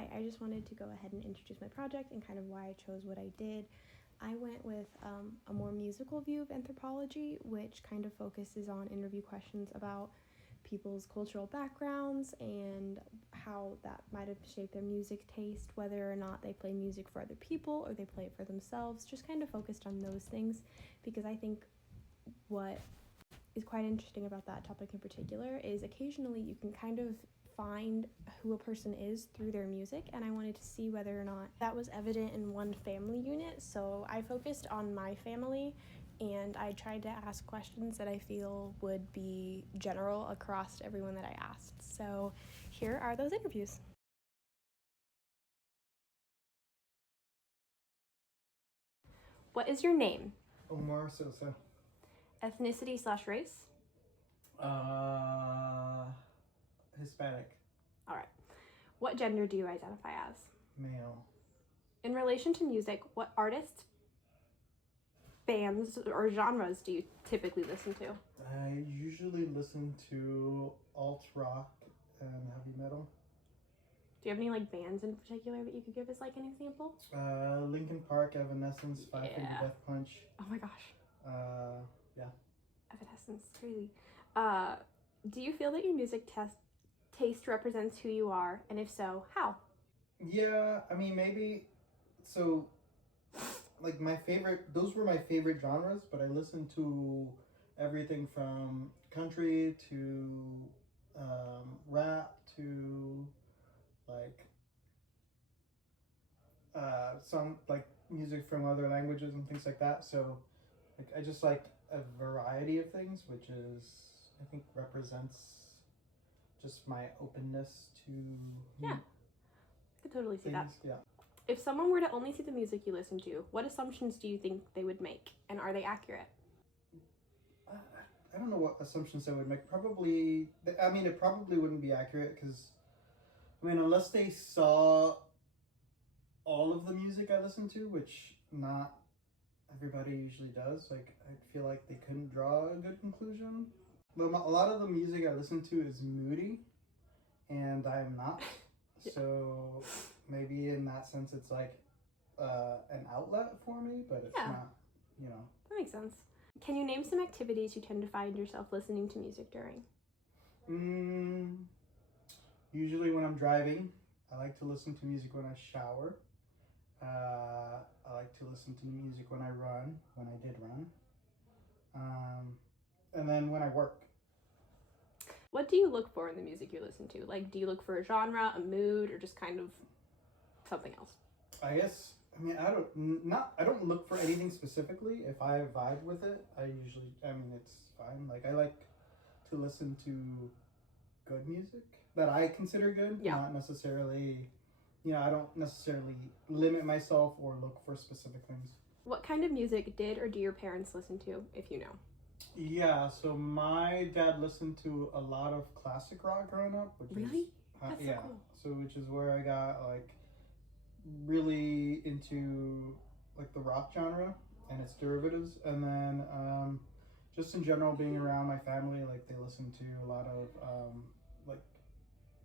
hi, I just wanted to go ahead and introduce my project and kind of why I chose what I did. I went with a more musical view of anthropology, which kind of focuses on interview questions about people's cultural backgrounds and how that might have shaped their music taste, whether or not they play music for other people or they play it for themselves, just kind of focused on those things, because I think what is quite interesting about that topic in particular is occasionally you can kind of find who a person is through their music, and I wanted to see whether or not that was evident in one family unit. So I focused on my family and I tried to ask questions that I feel would be general across everyone that I asked. So here are those interviews. What is your name? Isabelle Sosa. Ethnicity/race? Hispanic. All right. What gender do you identify as? Male. In relation to music, what artists, bands, or genres do you typically listen to? I usually listen to alt rock and heavy metal. Do you have any bands in particular that you could give us an example? Linkin Park, Evanescence, Five Finger Death Punch. Oh my gosh. Yeah. Evanescence, crazy. Do you feel that your music taste represents who you are, and if so, how? Yeah, I mean, maybe. So, those were my favorite genres, but I listened to everything from country to rap to some music from other languages and things like that. So I just like a variety of things, which is, I think, represents just my openness to Yeah, I could totally see that. Yeah. If someone were to only see the music you listen to, what assumptions do you think they would make, and are they accurate? I don't know what assumptions they would make. Probably, I mean, it probably wouldn't be accurate because, I mean, unless they saw all of the music I listen to, which not everybody usually does, I feel like they couldn't draw a good conclusion. But a lot of the music I listen to is moody, and I'm not. Yeah. So maybe in that sense it's an outlet for me, but it's not, That makes sense. Can you name some activities you tend to find yourself listening to music during? Usually when I'm driving. I like to listen to music when I shower. I like to listen to music when I did run. And then when I work. What do you look for in the music you listen to? Do you look for a genre, a mood, or just kind of something else? I guess, I mean, I don't look for anything specifically. If I vibe with it, it's fine. I like to listen to good music that I consider good. Yeah. Not necessarily, I don't necessarily limit myself or look for specific things. What kind of music did or do your parents listen to, if you know? Yeah, so my dad listened to a lot of classic rock growing up, which Really? is That's yeah. so cool. So which is where I got really into the rock genre and its derivatives, and then just in general being around my family, they listen to a lot of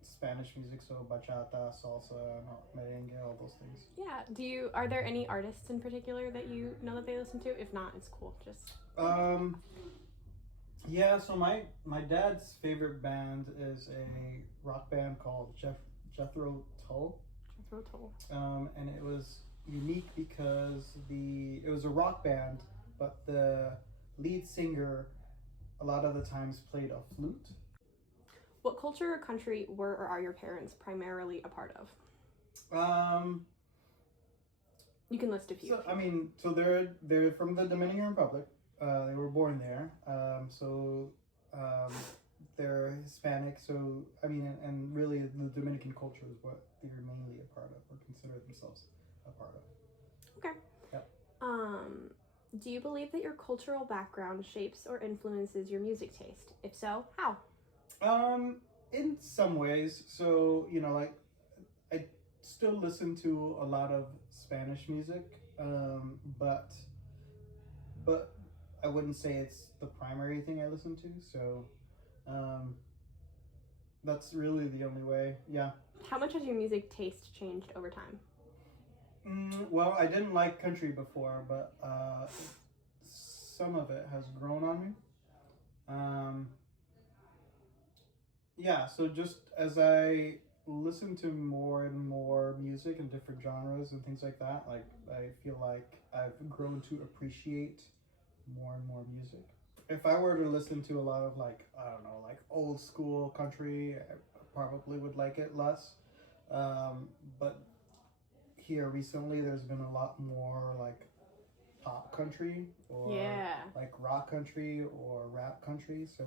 Spanish music, so bachata, salsa, merengue, all those things. Yeah. Are there any artists in particular that you know that they listen to? If not, it's cool. Just yeah, so my dad's favorite band is a rock band called Jethro Tull. Jethro Tull. And it was unique because it was a rock band, but the lead singer a lot of the times played a flute. What culture or country were or are your parents primarily a part of? You can list a few. So they're from the Dominican Republic. They were born there. They're Hispanic. So and really the Dominican culture is what they're mainly a part of, or consider themselves a part of. Okay. Yep. Do you believe that your cultural background shapes or influences your music taste? If so, how? In some ways. So, I still listen to a lot of Spanish music, but I wouldn't say it's the primary thing I listen to. So, That's really the only way. Yeah. How much has your music taste changed over time? Well, I didn't like country before, but some of it has grown on me. Um, yeah, so just as I listen to more and more music and different genres and things like that, like I feel like I've grown to appreciate more and more music. If I were to listen to a lot of like, I don't know, like old school country, I probably would like it less. Um, but here recently, there's been a lot more like pop country or like rock country or rap country. So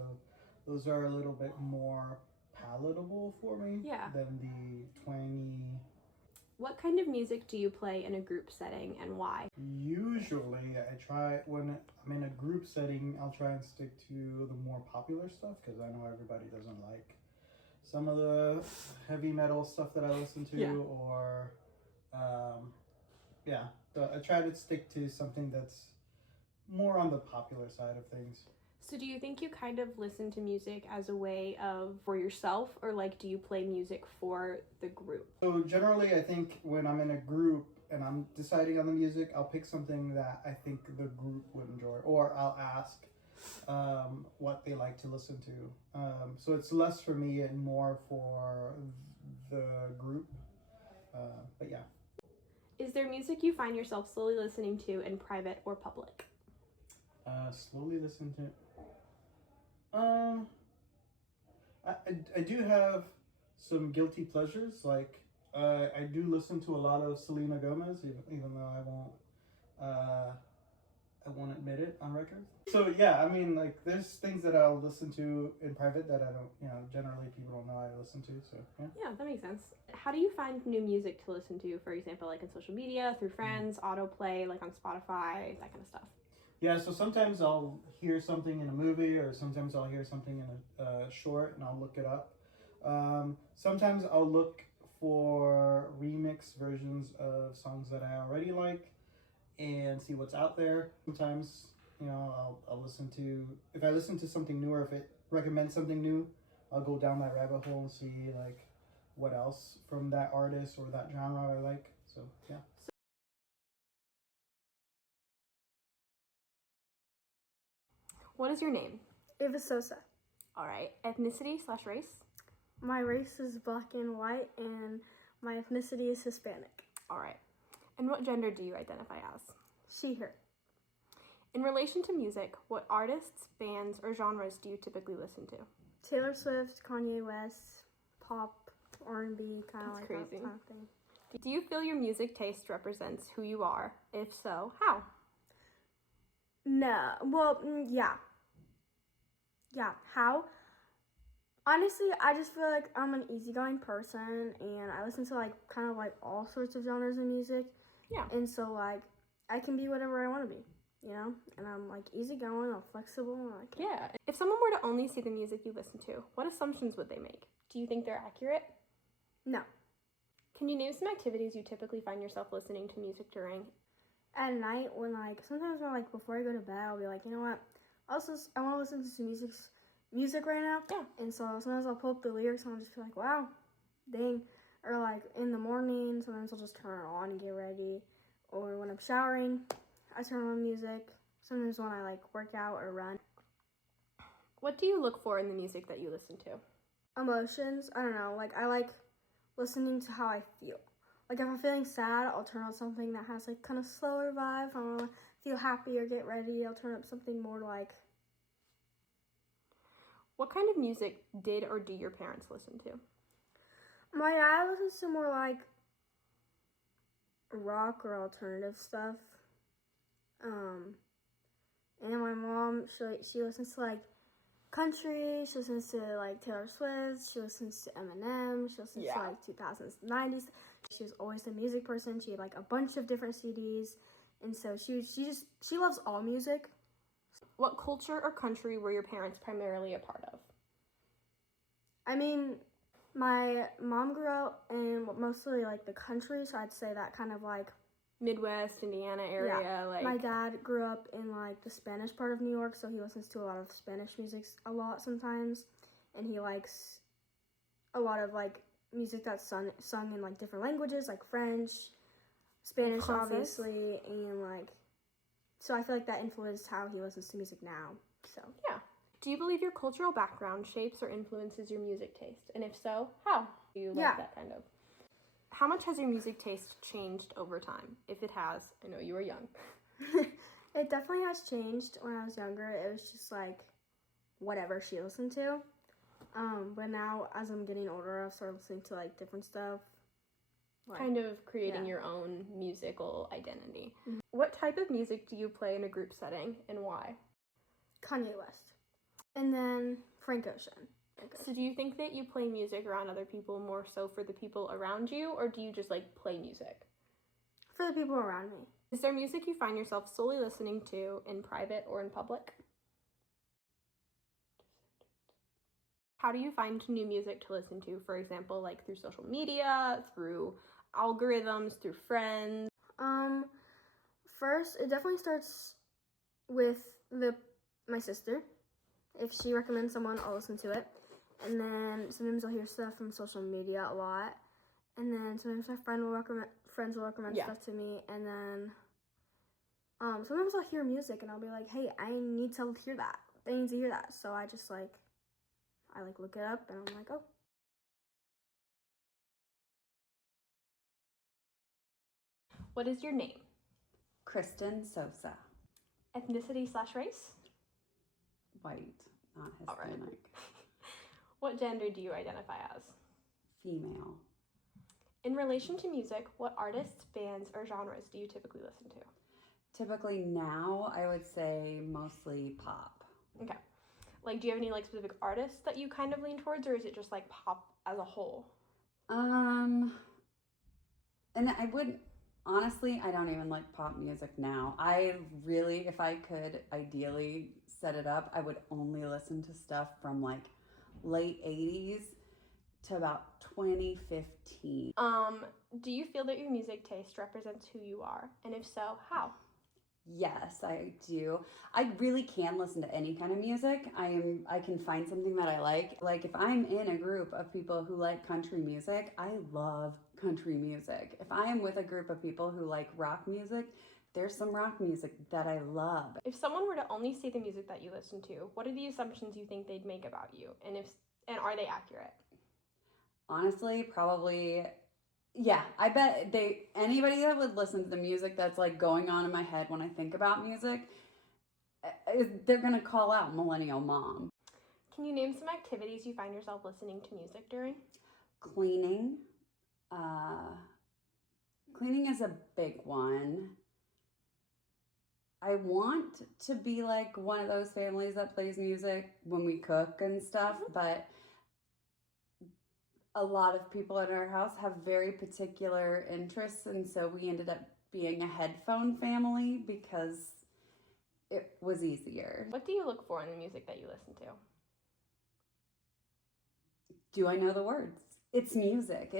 those are a little bit more palatable for me than the twangy. What kind of music do you play in a group setting and why? Usually, I try when I'm in a group setting, I'll try and stick to the more popular stuff because I know everybody doesn't like some of the heavy metal stuff that I listen to, or so I try to stick to something that's more on the popular side of things. So do you think you kind of listen to music as a way of for yourself, or like do you play music for the group? So generally, I think when I'm in a group and I'm deciding on the music, I'll pick something that I think the group would enjoy, or I'll ask what they like to listen to. So it's less for me and more for the group. But yeah. Is there music you find yourself slowly listening to in private or public? Slowly listen to. I do have some guilty pleasures. Like I do listen to a lot of Selena Gomez, even though I won't admit it on record. So yeah, I mean, like there's things that I'll listen to in private that I don't, generally people don't know I listen to. So yeah. Yeah, that makes sense. How do you find new music to listen to? For example, like on social media, through friends, autoplay, like on Spotify, that kind of stuff. Yeah, so sometimes I'll hear something in a movie, or sometimes I'll hear something in a short, and I'll look it up. Sometimes I'll look for remix versions of songs that I already like and see what's out there. Sometimes, I'll listen to, if I listen to something new or if it recommends something new, I'll go down that rabbit hole and see like what else from that artist or that genre I like. So yeah. What is your name? Isabelle Sosa. All right. Ethnicity/race? My race is black and white, and my ethnicity is Hispanic. All right. And what gender do you identify as? She, her. In relation to music, what artists, bands, or genres do you typically listen to? Taylor Swift, Kanye West, pop, R&B, kind of like crazy. that kind of thing. Do you feel your music taste represents who you are? If so, how? No. Well, yeah. Yeah, how? Honestly, I just feel like I'm an easygoing person, and I listen to like kind of like all sorts of genres of music. Yeah. And so like I can be whatever I want to be, and I'm like easygoing, I'm flexible, and like yeah. If someone were to only see the music you listen to, what assumptions would they make? Do you think they're accurate? No. Can you name some activities you typically find yourself listening to music during? At night, when sometimes when before I go to bed, I'll be like, you know what? Also, I want to listen to some music right now. Yeah. And so sometimes I'll pull up the lyrics and I'll just be like, wow, dang. Or like in the morning, sometimes I'll just turn it on and get ready. Or when I'm showering, I turn on music. Sometimes when I work out or run. What do you look for in the music that you listen to? Emotions. I don't know. I like listening to how I feel. Like if I'm feeling sad, I'll turn on something that has kind of slower vibe. If I want to feel happy or get ready, I'll turn up something more What kind of music did or do your parents listen to? My dad listens to more rock or alternative stuff. And my mom, she listens to country. She listens to Taylor Swift. She listens to Eminem. She listens to 2000s, 90s. She was always a music person. She had a bunch of different CDs, and so she loves all music. What culture or country were your parents primarily a part of? I mean, my mom grew up in mostly the country, so I'd say that kind of Midwest, Indiana area. Yeah. My dad grew up in the Spanish part of New York, so he listens to a lot of Spanish music a lot sometimes, and he likes a lot of like music that's sung in like different languages, like French, Spanish, obviously, and like, so I feel like that influenced how he listens to music now. So yeah. Do you believe your cultural background shapes or influences your music taste? And if so, how? Do you like that kind of? How much has your music taste changed over time? If it has, I know you were young. It definitely has changed. When I was younger, it was just like whatever she listened to. But now, as I'm getting older, I've started listening to like different stuff. Like, kind of creating your own musical identity. Mm-hmm. What type of music do you play in a group setting and why? Kanye West. And then Frank Ocean. So do you think that you play music around other people more so for the people around you, or do you just like play music? For the people around me. Is there music you find yourself solely listening to in private or in public? How do you find new music to listen to? For example, like through social media, through algorithms, through friends? First, it definitely starts with my sister. If she recommends someone, I'll listen to it. And then sometimes I'll hear stuff from social media a lot. And then sometimes my friends will recommend stuff to me. And then sometimes I'll hear music and I'll be like, hey, I need to hear that. I need to hear that. So I just like, look it up and I'm like, oh. What is your name? Kristen Sosa. Ethnicity/race? White, not Hispanic. Right. What gender do you identify as? Female. In relation to music, what artists, bands, or genres do you typically listen to? Typically now, I would say mostly pop. Okay. Like, do you have any like specific artists that you kind of lean towards, or is it just like pop as a whole? And I wouldn't, honestly, I don't even like pop music now. I really, if I could ideally set it up, I would only listen to stuff from like late 80s to about 2015. Do you feel that your music taste represents who you are? And if so, how? Yes, I do. I really can listen to any kind of music. I can find something that I like. Like if I'm in a group of people who like country music, I love country music. If I am with a group of people who like rock music, there's some rock music that I love. If someone were to only see the music that you listen to, what are the assumptions you think they'd make about you? And are they accurate? Honestly, probably, yeah. I bet anybody that would listen to the music that's like going on in my head when I think about music, they're gonna call out millennial mom. Can you name some activities you find yourself listening to music during? Cleaning. Cleaning is a big one. I want to be like one of those families that plays music when we cook and stuff, but a lot of people at our house have very particular interests, and so we ended up being a headphone family because it was easier. What do you look for in the music that you listen to? Do I know the words? It's music.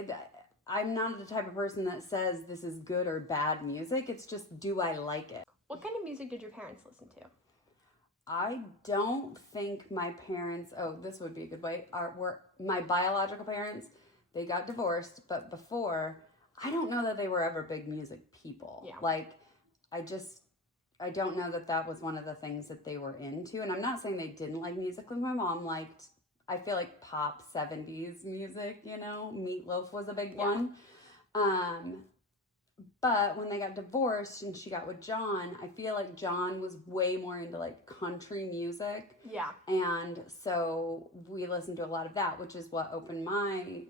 I'm not the type of person that says this is good or bad music. It's just, do I like it? What kind of music did your parents listen to? I don't think my parents, this would be a good way, were my biological parents, they got divorced, but before, I don't know that they were ever big music people. Yeah. Like, I don't know that was one of the things that they were into, and I'm not saying they didn't like music. Like my mom liked, I feel like pop 70s music, Meatloaf was a big one. But when they got divorced and she got with John, I feel like John was way more into like country music. Yeah. And so we listened to a lot of that, which is what opened my,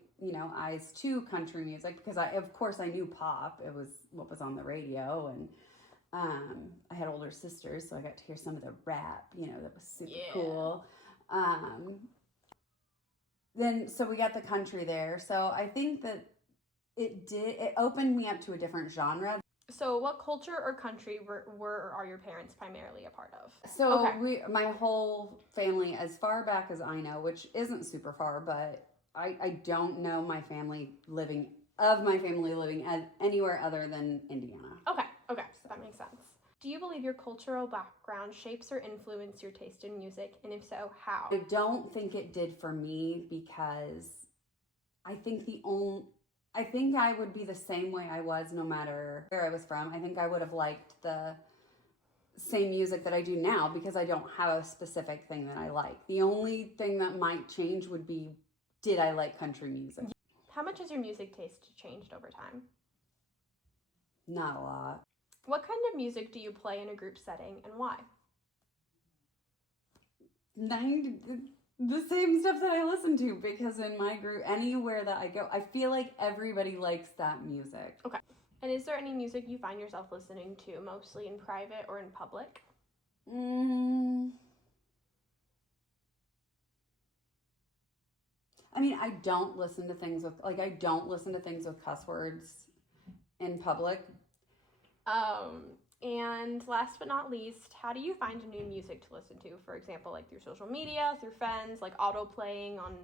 eyes to country music, because of course I knew pop. It was what was on the radio, and I had older sisters, so I got to hear some of the rap, that was super cool. So we got the country there. So I think that it opened me up to a different genre. So what culture or country were or are your parents primarily a part of? So my whole family, as far back as I know, which isn't super far, but I don't know my family living as anywhere other than Indiana. Okay, so that makes sense. Do you believe your cultural background shapes or influence your taste in music? And if so, how? I don't think it did for me, because I think I would be the same way I was no matter where I was from. I think I would have liked the same music that I do now because I don't have a specific thing that I like. The only thing that might change would be, did I like country music? How much has your music taste changed over time? Not a lot. What kind of music do you play in a group setting and why? The same stuff that I listen to, because in my group, anywhere that I go, I feel like everybody likes that music. Okay. And is there any music you find yourself listening to mostly in private or in public? I mean, I don't listen to things with cuss words in public. And last but not least, how do you find new music to listen to? For example, like through social media, through friends, like auto playing on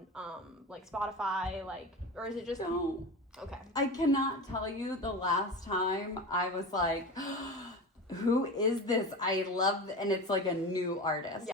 like Spotify, like, or is it just Don't. Okay. I cannot tell you the last time I was like, who is this? I love, and it's like a new artist. Yeah.